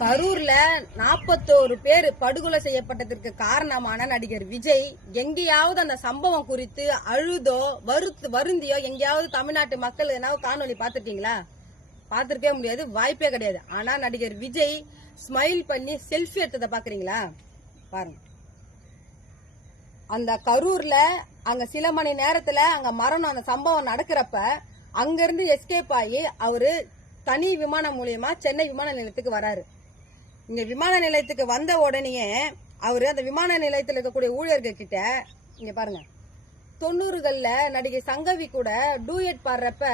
கரூர்ல 41 பேர் படுகொலை செய்யப்பட்டதற்கு காரணமான நடிகர் விஜய் எங்கேயாவது அந்த சம்பவம் குறித்து அழுதோ வருந்தியோ எங்கேயாவது தமிழ்நாட்டு மக்கள் ஏதாவது காணொலி பாத்துருக்கீங்களா? பாத்திருக்கவே முடியாது, வாய்ப்பே கிடையாது. ஆனா நடிகர் விஜய் ஸ்மைல் பண்ணி செல்ஃபி எடுத்ததை பாக்குறீங்களா? பாருங்க. அந்த கரூர்ல அங்க சில மணி நேரத்துல அங்க மரணம், அந்த சம்பவம் நடக்கிறப்ப அங்கிருந்து எஸ்கேப் ஆகி அவரு தனி விமானம் மூலியமா சென்னை விமான நிலையத்துக்கு வராரு. இங்க விமான நிலையத்துக்கு வந்த உடனே அவரு அந்த விமான நிலையத்தில் இருக்கக்கூடிய ஊழியர்கள் கிட்ட, இங்க பாருங்க, 90கள்ல நடிகை சங்கவி கூட டூயட் பாடுறப்ப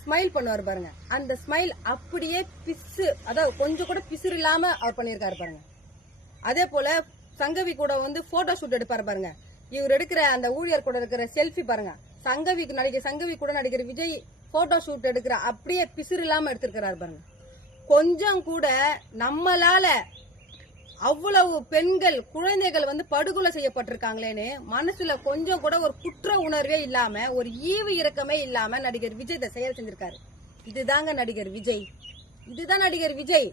ஸ்மைல் பண்ணுவார் பாருங்க. அந்த ஸ்மைல் அப்படியே பிசு, அதாவது கொஞ்சம் கூட பிசுறு இல்லாம அவர் பண்ணியிருக்காரு பாருங்க. அதே போல சங்கவி கூட போட்டோ ஷூட் எடுப்பாரு பாருங்க. இவர் எடுக்கிற அந்த ஊழியர் கூட இருக்கிற செல்ஃபி பாருங்க. நடிகை சங்கவி கூட நடிகர் விஜய் போட்டோ ஷூட் எடுக்கிற அப்படியே பிசுறு இல்லாம எடுத்திருக்கிறாரு பாருங்க. கொஞ்சம் கூட நம்மளால அவ்வளவு பெண்கள் குழந்தைகள் படுகொலை செய்யப்பட்டிருக்காங்களேன்னு மனசுல கொஞ்சம் கூட ஒரு குற்ற உணர்வே இல்லாம, ஒரு ஈவு இரக்கமே இல்லாம நடிகர் விஜய் இதை செயல் செஞ்சிருக்காரு. இதுதாங்க நடிகர் விஜய், இதுதான் நடிகர் விஜய்.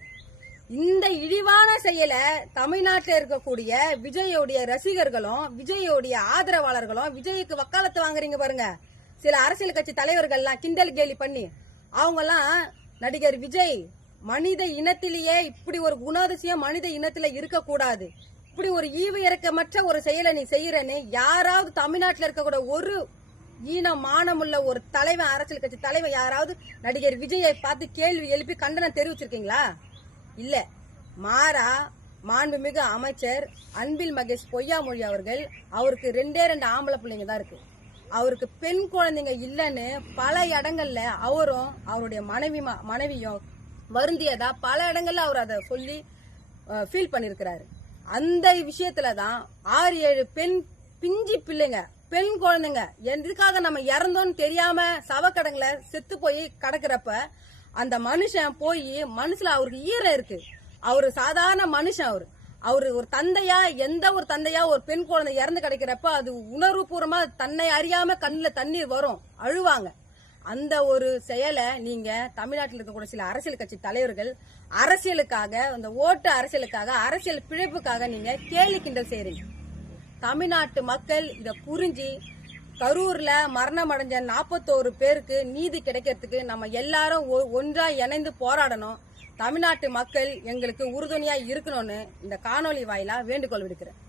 இந்த இழிவான செயலை தமிழ்நாட்டில் இருக்கக்கூடிய விஜயோடைய ரசிகர்களும் விஜயோடைய ஆதரவாளர்களும், விஜய்க்கு வக்காலத்து வாங்குறீங்க பாருங்க சில அரசியல் கட்சி தலைவர்கள்லாம் கிண்டல் கேலி பண்ணி, அவங்கெல்லாம் நடிகர் விஜய் மனித இனத்திலேயே இப்படி ஒரு குணாதிசயம் மனித இனத்துல இருக்கக்கூடாது, இப்படி ஒரு ஈவு இறக்கமற்ற ஒரு செயலை நீ செய்யறன்னு யாராவது தமிழ்நாட்டில் இருக்கக்கூடிய ஒரு மானமுள்ள ஒரு தலைவன், அரசியல் கட்சி தலைவன் யாராவது நடிகர் விஜயை பார்த்து கேள்வி எழுப்பி கண்டனம் தெரிவிச்சிருக்கீங்களா? இல்ல. மாறா மாண்புமிகு அமைச்சர் அன்பில் மகேஷ் பொய்யாமொழி அவர்கள், அவருக்கு 2 ஆம்பளை பிள்ளைங்க தான் இருக்கு, அவருக்கு பெண் குழந்தைங்க இல்லைன்னு பல இடங்கள்ல அவரும் அவருடைய மனைவியும் வருந்தியதா பல இடங்கள்ல அவர் அதை சொல்லி ஃபீல் பண்ணிருக்கிறாரு. அந்த விஷயத்துலதான் 6-7 பிஞ்சு பிள்ளைங்க, பெண் குழந்தைங்க எதுக்காக நம்ம இறந்தோன்னு தெரியாம சவக்கடங்குல செத்து போய் கிடக்கிறப்ப அந்த மனுஷன் போய் மனசுல அவருக்கு ஈரம் இருக்கு. அவரு சாதாரண மனுஷன், அவரு ஒரு தந்தையா, எந்த ஒரு தந்தையா ஒரு பெண் குழந்தை இறந்து கிடைக்கிறப்ப அது உணர்வுபூர்வமா தன்னை அறியாம கண்ணுல தண்ணீர் வரும், அழுவாங்க. அந்த ஒரு செயலை நீங்க தமிழ்நாட்டில் இருக்கக்கூடிய சில அரசியல் கட்சி தலைவர்கள் அரசியலுக்காக, அந்த ஓட்டு அரசியலுக்காக, அரசியல் பிழைப்புக்காக நீங்க கேலி கிண்டல் செய்றீங்க. தமிழ்நாட்டு மக்கள் இத புரிஞ்சு கரூர்ல மரணம் அடைஞ்ச 41 பேருக்கு நீதி கிடைக்கிறதுக்கு நம்ம எல்லாரும் ஒன்றா இணைந்து போராடணும். தமிழ்நாட்டு மக்கள் எங்களுக்கு உறுதுணையா இருக்கணும்னு இந்த காணொலி வாயிலா வேண்டுகோள் விடுக்கிறேன்.